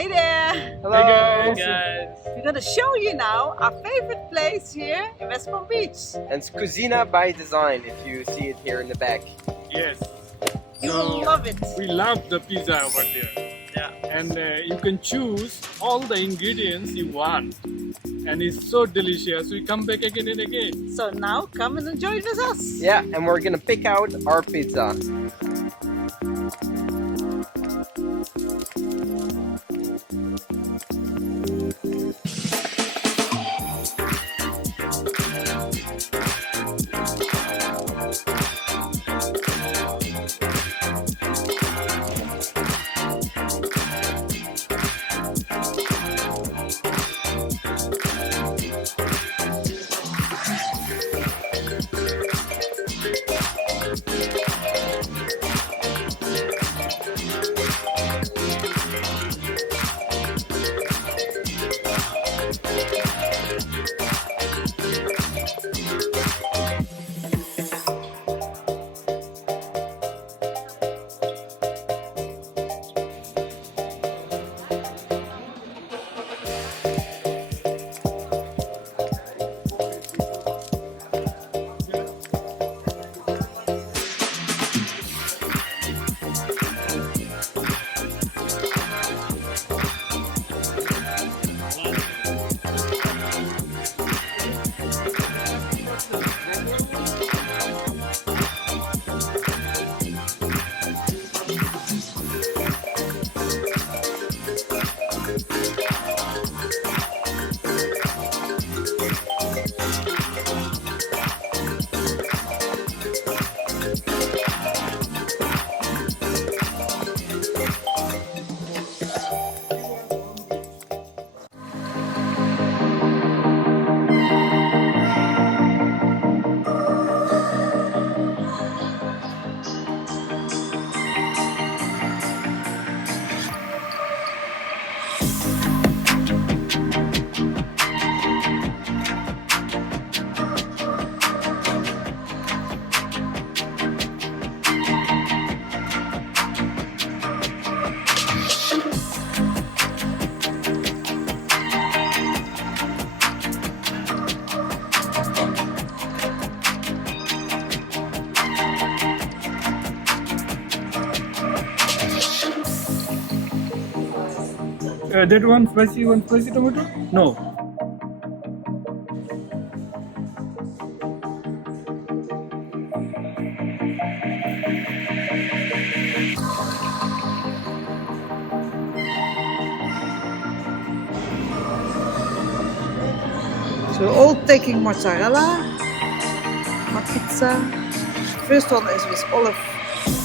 Hey there! Hello. Hey guys. We're gonna show you now our favorite place here in West Palm Beach. And it's Cucina by design, if you see it here in the back. Yes. You So, will love it. We love the pizza over there. Yeah. And you can choose all the ingredients you want. And it's so delicious. We come back again and again. So now come and enjoy with us. Yeah, and we're gonna pick out our pizza. That one spicy tomato? No. So we're all taking mozzarella, our pizza. First one is with olive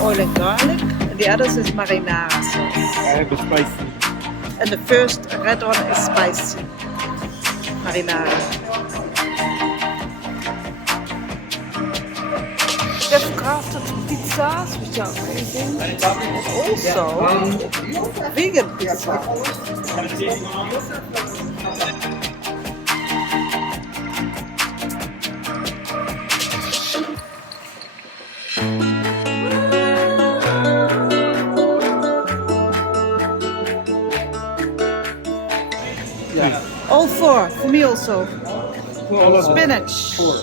oil and garlic, and the others is marinara sauce. I have a spicy. And the first red one is spicy marinara. They've crafted pizzas which are amazing, and also vegan pizza. Yeah. All four, for me also. All of them. Spinach. Four.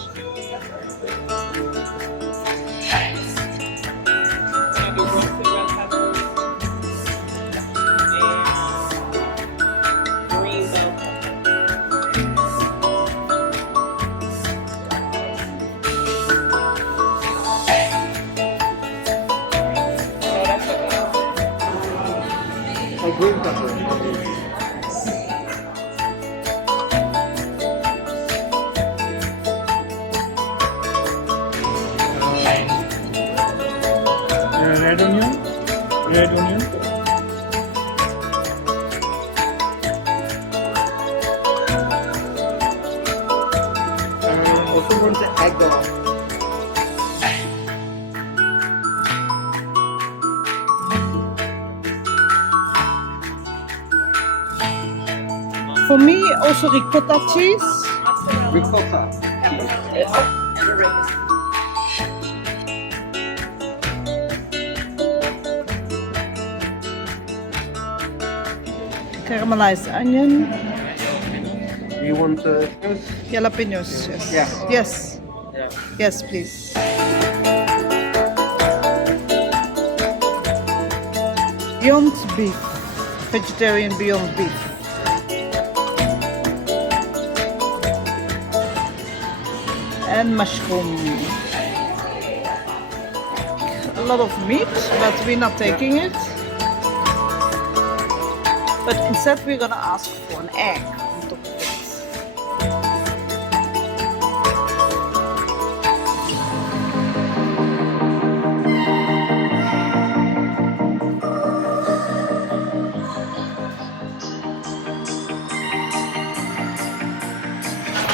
Green pepper. Red onion. Also want the egg on. For me, also ricotta cheese. Ricotta. Caramelized onion. Do you want the? Jalapenos, yes. Yeah. Yes. Yeah. Yes, please. Beyond beef. Vegetarian beyond beef. And mushroom. A lot of meat, but we're not taking it. But instead we're gonna ask for an egg on top of it.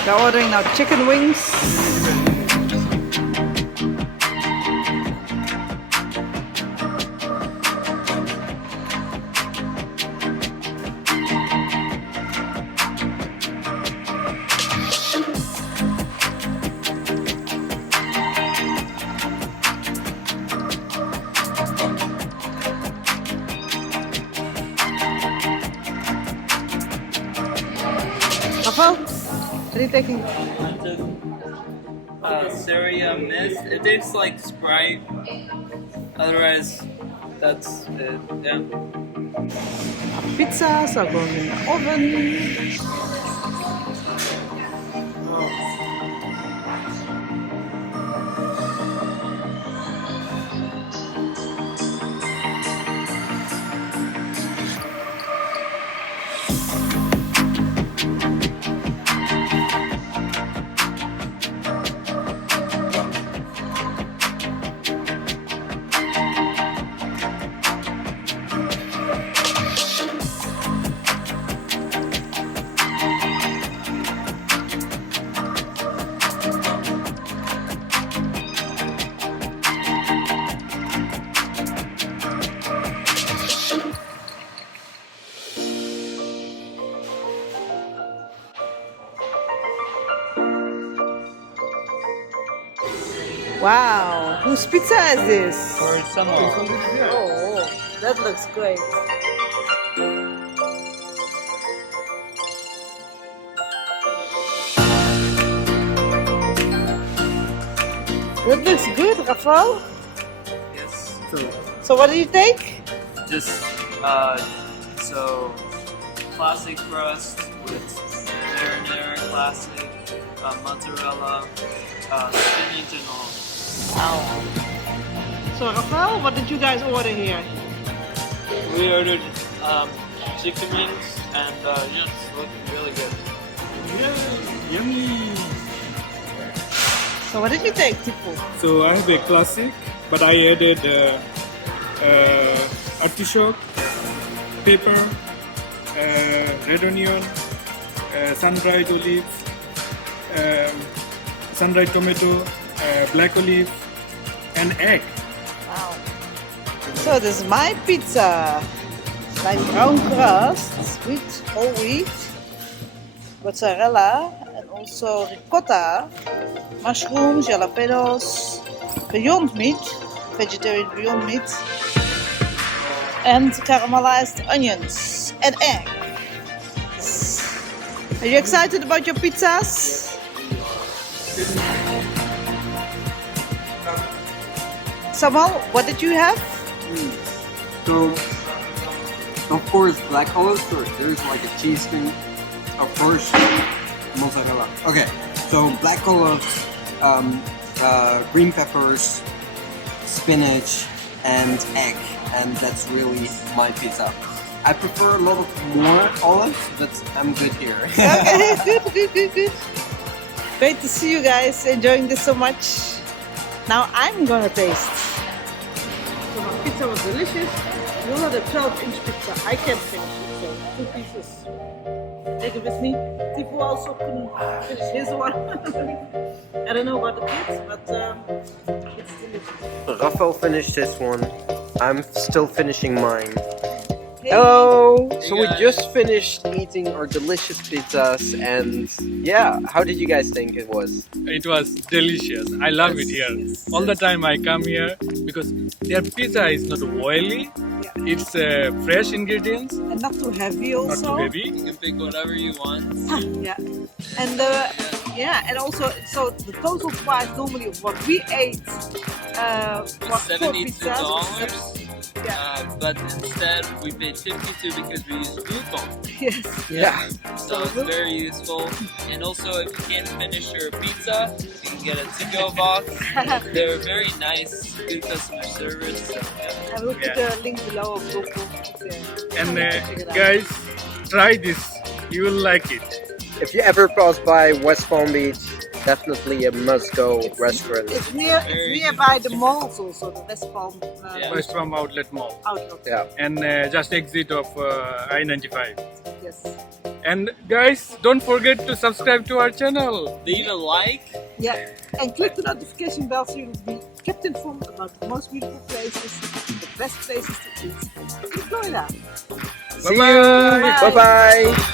We're ordering now chicken wings. Rafael, what are you taking? Syria mist. It tastes like Sprite. Otherwise, that's it. Yeah. Pizzas are going in the oven. Wow, whose pizza is this? For some Oh, that looks great. That looks good, Rafael. Yes. So what did you take? Just so classic crust with marinara, classic mozzarella, spinach and all. Wow. So Rafael, what did you guys order here? We ordered chicken wings and yeah, it's looking really good. Yummy! So what did you take, Tipu? So I have a classic, but I added artichoke, pepper, red onion, sun-dried olive, sun-dried tomato, black olive, and egg. Wow. So this is my pizza. Like brown crust with whole wheat, mozzarella, and also ricotta, mushrooms, jalapenos, beyond meat, vegetarian beyond meat, and caramelized onions and egg. Are you excited about your pizzas? Samuel, what did you have? So, of course, black olives first. There's like a teaspoon. Of course, mozzarella. Okay, so black olives, green peppers, spinach, and egg, and that's really my pizza. I prefer a lot of more olives, but I'm good here. Okay, good. Great to see you guys enjoying this so much. Now I'm gonna taste. So my pizza was delicious. You know the 12-inch pizza. I can't finish it, so 2 pieces. Take it with me. Tipu also couldn't finish his one. I don't know about the kids, but it's delicious. Rafael finished his one. I'm still finishing mine. Hey. Hello! So we guys. just finished eating our delicious pizzas, and yeah, how did you guys think it was? It was delicious. I love it here. Yes. All the time I come here because their pizza is not oily. Yeah. it's fresh ingredients, And not too heavy not also. too heavy. You can pick whatever you want. Yeah. And and also so the total price normally of what we ate for $72. Yeah. But instead we paid $52 because we use gluten. Yes. Yeah. So it's very useful. And also if you can't finish your pizza, you can get a to-go box. They're very nice, good customer service. So, yeah. I will put Yeah. the link below of Google. And guys, try this. You will like it. If you ever pass by West Palm Beach, definitely a must-go restaurant. It's nearby the malls also, the West Palm Yeah. West Palm Outlet Mall. outlet. Yeah. And just exit of I-95. Yes. And guys, don't forget to subscribe to our channel. Leave a like. Yeah. And click the notification bell so you'll be kept informed about the most beautiful places, the best places to eat in Florida. See you. Bye. Bye-bye.